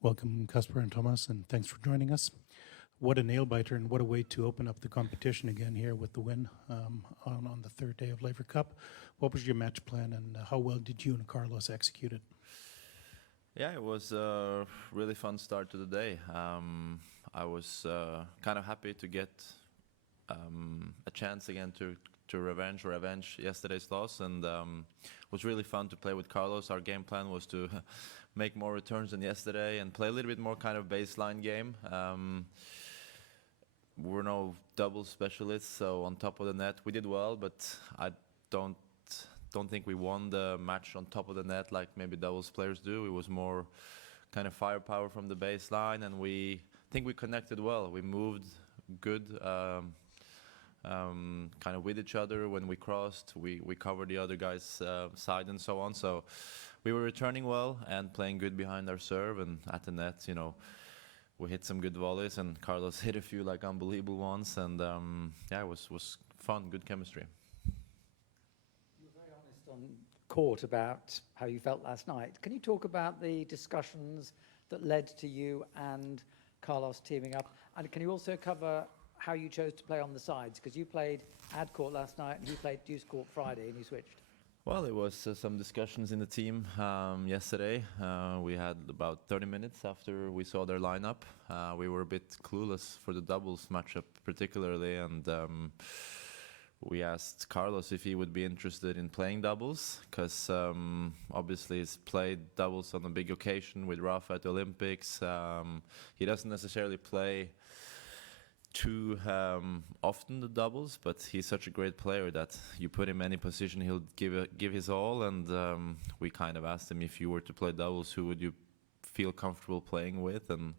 Welcome, Casper and Thomas, and thanks for joining us. What a nail-biter and what a way to open up the competition again here with the win on the third day of Laver Cup. What was your match plan and how well did you and Carlos execute it? Yeah, it was a really fun start to the day. I was kind of happy to get a chance again to revenge yesterday's loss, and it was really fun to play with Carlos. Our game plan was to make more returns than yesterday and play a little bit more kind of baseline game. We're no double specialists, so on top of the net we did well, but I don't think we won the match on top of the net like maybe doubles players do. It was more kind of firepower from the baseline, and we think we connected well. We moved good, kind of with each other when we crossed. We covered the other guy's side and so on. So we were returning well and playing good behind our serve, and at the net, you know, we hit some good volleys, and Carlos hit a few like unbelievable ones, and yeah, it was fun, good chemistry. You were very honest on court about how you felt last night. Can you talk about the discussions that led to you and Carlos teaming up? And can you also cover how you chose to play on the sides? Because you played ad court last night and he played deuce court Friday and you switched. Well, there was some discussions in the team yesterday. We had about 30 minutes after we saw their lineup. We were a bit clueless for the doubles matchup particularly, and we asked Carlos if he would be interested in playing doubles, because obviously he's played doubles on a big occasion with Rafa at the Olympics. He doesn't necessarily play too often the doubles, but he's such a great player that you put him in any position, he'll give his all. And we kind of asked him, if you were to play doubles, who would you feel comfortable playing with? And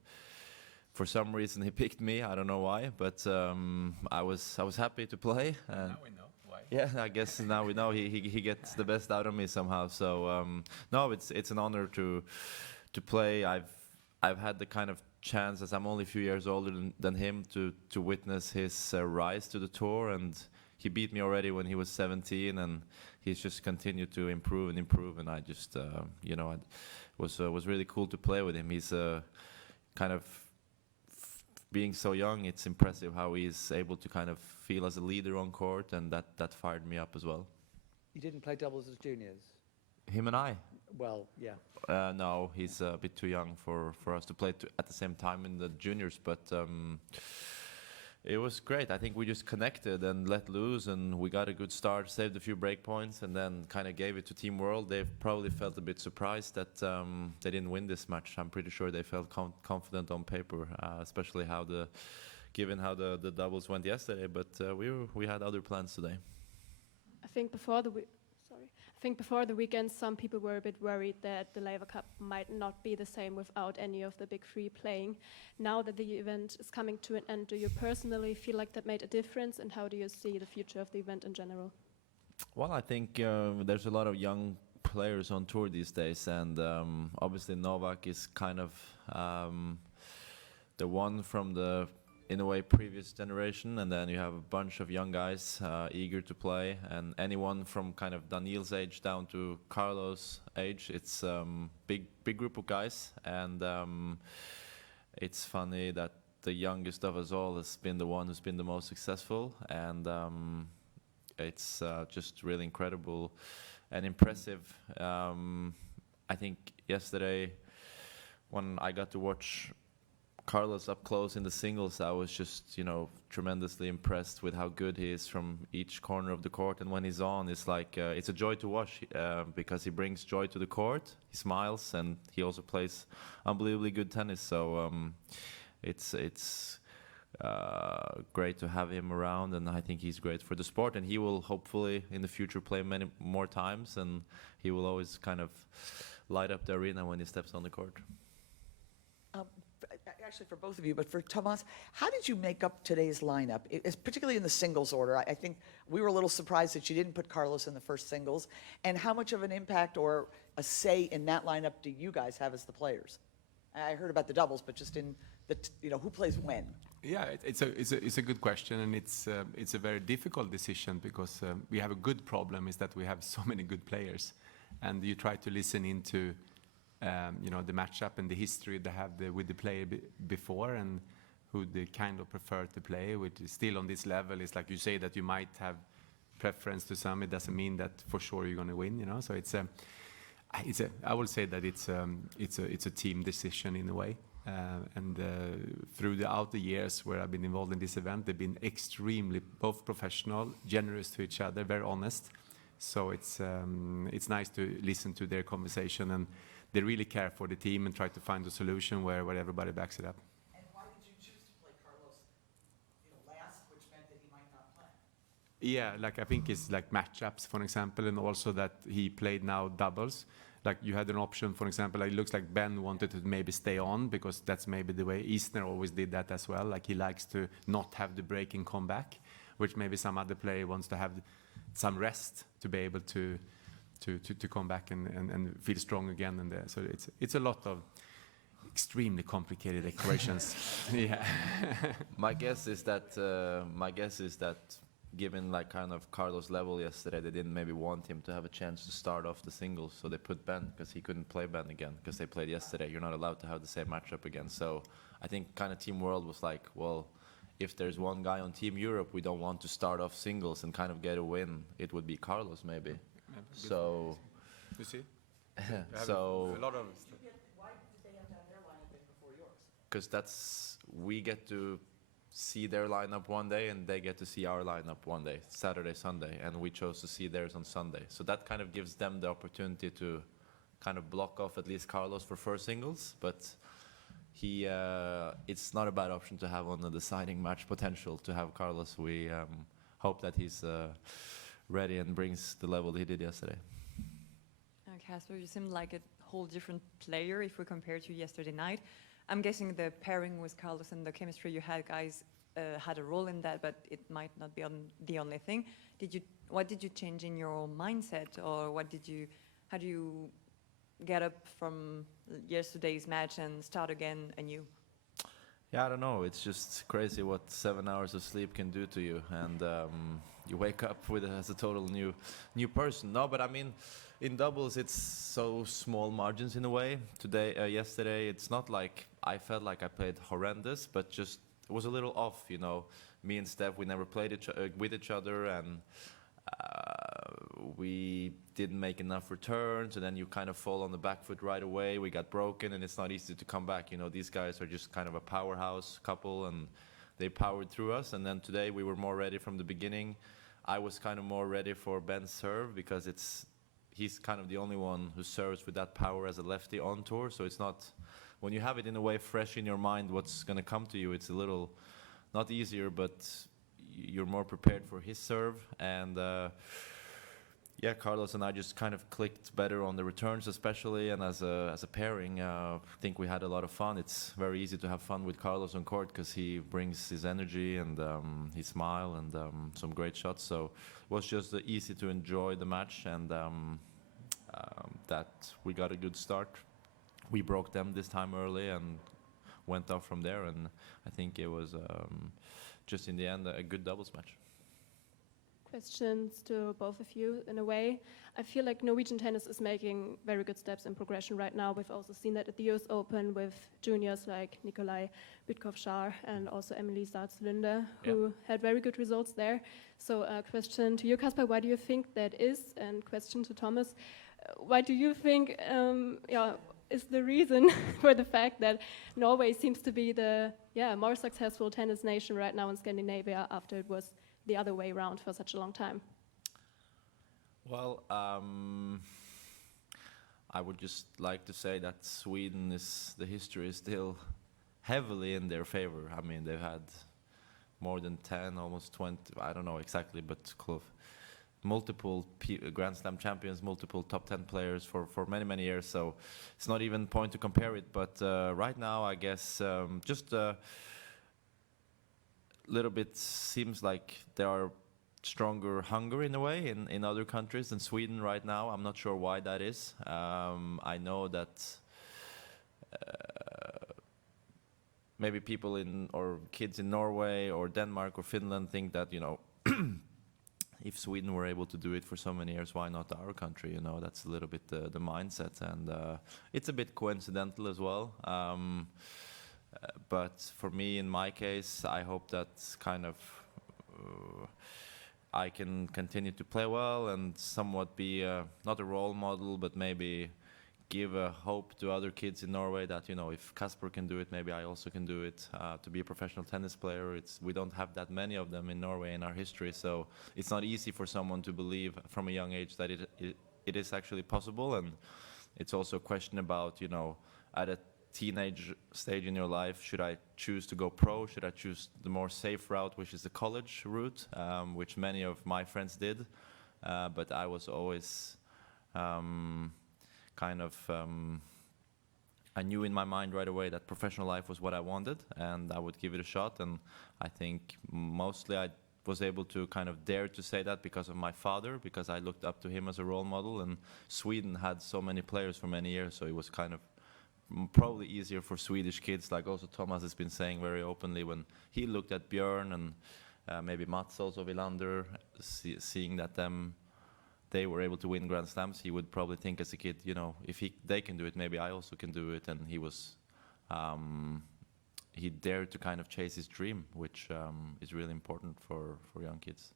for some reason he picked me. I don't know why, but I was happy to play. Now we know why. Yeah, I guess now we know he gets the best out of me somehow. So no, it's an honor to play. I've had the kind of chance, as I'm only a few years older than him, to witness his rise to the tour, and he beat me already when he was 17, and he's just continued to improve, and I just you know, it was really cool to play with him. He's kind of being so young, it's impressive how he's able to kind of feel as a leader on court, and that fired me up as well. You didn't play doubles as juniors? Him and I? Well, yeah. No, he's a bit too young for us to play at the same time in the juniors, but it was great. I think we just connected and let loose, and we got a good start, saved a few break points, and then kind of gave it to Team World. They've probably felt a bit surprised that they didn't win this match. I'm pretty sure they felt confident on paper, especially given how the doubles went yesterday, but we had other plans today. I think before the weekend, some people were a bit worried that the Laver Cup might not be the same without any of the big three playing. Now that the event is coming to an end, do you personally feel like that made a difference, and how do you see the future of the event in general? Well, I think there's a lot of young players on tour these days, and obviously Novak is kind of the one from the, in a way, previous generation, and then you have a bunch of young guys eager to play, and anyone from kind of Daniil's age down to Carlos' age, it's big group of guys, and it's funny that the youngest of us all has been the one who's been the most successful, and it's just really incredible and impressive. I think yesterday when I got to watch Carlos up close in the singles, I was just, you know, tremendously impressed with how good he is from each corner of the court. And when he's on, it's like it's a joy to watch because he brings joy to the court. He smiles, and he also plays unbelievably good tennis. So it's great to have him around, and I think he's great for the sport. And he will hopefully in the future play many more times, and he will always kind of light up the arena when he steps on the court. Actually, for both of you, but for Thomas, how did you make up today's lineup, particularly in the singles order? I think we were a little surprised that you didn't put Carlos in the first singles. And how much of an impact or a say in that lineup do you guys have as the players? I heard about the doubles, but just in the, you know, who plays when? Yeah, it's a good question, and it's a very difficult decision because we have a good problem is that we have so many good players, and you try to listen into the matchup and the history they have with the player before, and who they kind of prefer to play, which is still on this level. It's like you say that you might have preference to some. It doesn't mean that for sure you're going to win. So I will say that it's a team decision in a way. And throughout the years where I've been involved in this event, they've been extremely both professional, generous to each other, very honest. So it's nice to listen to their conversation, and they really care for the team and try to find a solution where everybody backs it up. And why did you choose to play Carlos, last, which meant that he might not play? Yeah, like I think it's like matchups, for example, and also that he played now doubles. Like you had an option, for example, it looks like Ben wanted to maybe stay on because that's maybe the way Isner always did that as well. Like he likes to not have the break and come back, which maybe some other player wants to have some rest to be able to come back and feel strong again. And so it's a lot of extremely complicated equations. Yeah. My guess is that given like kind of Carlos' level yesterday, they didn't maybe want him to have a chance to start off the singles, so they put Ben because he couldn't play Ben again because they played yesterday. You're not allowed to have the same matchup again. So I think kind of Team World was like, well, if there's one guy on Team Europe we don't want to start off singles and kind of get a win, it would be Carlos maybe. So you see, so a lot of Why did they have to have their lineup in before yours? because we get to see their lineup one day and they get to see our lineup one day, Saturday, Sunday, and we chose to see theirs on Sunday. So that kind of gives them the opportunity to kind of block off at least Carlos for first singles, but it's not a bad option to have on the deciding match potential to have Carlos. We hope that he's ready and brings the level he did yesterday. Casper, you seem like a whole different player if we compare to yesterday night. I'm guessing the pairing with Carlos and the chemistry you had, guys, had a role in that, but it might not be the only thing. What did you change in your mindset, or how do you get up from yesterday's match and start again anew? Yeah, I don't know. It's just crazy what 7 hours of sleep can do to you, and you wake up as a total new person. No, but I mean, in doubles, it's so small margins in a way. Yesterday, it's not like I felt like I played horrendous, but just it was a little off. Me and Steph, we never played with each other, and we didn't make enough returns, and then you kind of fall on the back foot right away. We got broken, and it's not easy to come back. These guys are just kind of a powerhouse couple, and they powered through us. And then today we were more ready from the beginning. I was kind of more ready for Ben's serve because he's kind of the only one who serves with that power as a lefty on tour. So it's not, when you have it in a way fresh in your mind what's going to come to you, it's a little, not easier, but you're more prepared for his serve. And yeah, Carlos and I just kind of clicked better on the returns especially, and as a pairing, I think we had a lot of fun. It's very easy to have fun with Carlos on court because he brings his energy and his smile and some great shots. So it was just easy to enjoy the match, and that we got a good start. We broke them this time early and went off from there, and I think it was just in the end a good doubles match. Questions to both of you in a way. I feel like Norwegian tennis is making very good steps in progression right now. We've also seen that at the US Open with juniors like Nikolai Butkov-Schar and also Emily Sartz-Lunde, who had very good results there. So a question to you, Casper, why do you think that is? And question to Thomas, why do you think is the reason for the fact that Norway seems to be the more successful tennis nation right now in Scandinavia after it was the other way around for such a long time? Well, I would just like to say that Sweden the history is still heavily in their favor. I mean, they've had more than 10, almost 20, I don't know exactly, but close. Multiple Grand Slam champions, multiple top 10 players for many, many years. So it's not even point to compare it. But right now, I guess just a little bit seems like there are stronger hunger in a way in other countries than Sweden right now. I'm not sure why that is. I know that maybe people or kids in Norway or Denmark or Finland think that, if Sweden were able to do it for so many years, why not our country? You know, that's a little bit the mindset, and it's a bit coincidental as well. But for me, in my case, I hope that kind of I can continue to play well and somewhat be not a role model, but maybe give a hope to other kids in Norway that, you know, if Casper can do it, maybe I also can do it. To be a professional tennis player, we don't have that many of them in Norway in our history, so it's not easy for someone to believe from a young age that it is actually possible. And it's also a question about, you know, at a teenage stage in your life, should I choose to go pro? Should I choose the more safe route, which is the college route, which many of my friends did? But I was always I knew in my mind right away that professional life was what I wanted, and I would give it a shot. And I think mostly I was able to kind of dare to say that because of my father, because I looked up to him as a role model, and Sweden had so many players for many years, so it was kind of probably easier for Swedish kids, like also Thomas has been saying very openly, when he looked at Björn and maybe Mats also, Wilander, seeing that they were able to win Grand Slams, he would probably think as a kid, you know, if they can do it, maybe I also can do it. And he dared to kind of chase his dream, which is really important for young kids.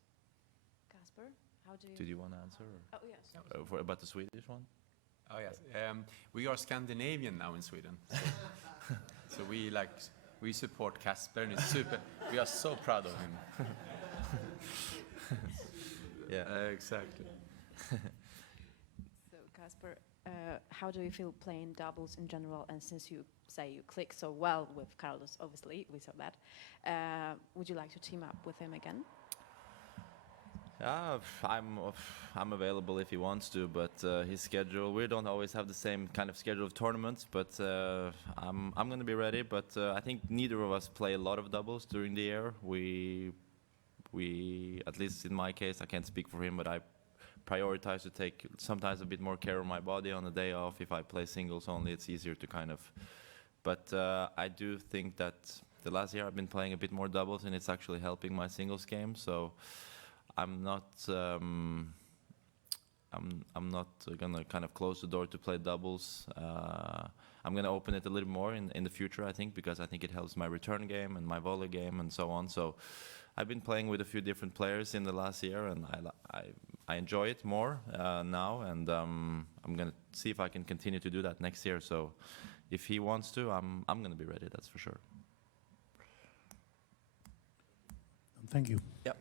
Casper, how do you... Did you want to answer? Oh, yes. About the Swedish one? Oh yes, we are Scandinavian now in Sweden, so we support Casper, and it's super. We are so proud of him. Yeah, exactly. So Casper, how do you feel playing doubles in general? And since you say you click so well with Carlos, obviously we saw that, would you like to team up with him again? I'm available if he wants to, but his schedule, we don't always have the same kind of schedule of tournaments, but I'm going to be ready. But I think neither of us play a lot of doubles during the year. We, at least in my case, I can't speak for him, but I prioritize to take sometimes a bit more care of my body on a day off. If I play singles only, it's easier to kind of, but I do think that the last year I've been playing a bit more doubles, and it's actually helping my singles game. So I'm not gonna kind of close the door to play doubles. I'm gonna open it a little more in the future, I think, because I think it helps my return game and my volley game and so on. So I've been playing with a few different players in the last year, and I enjoy it more now, and I'm gonna see if I can continue to do that next year. So if he wants to, I'm gonna be ready, that's for sure. Thank you. Yep.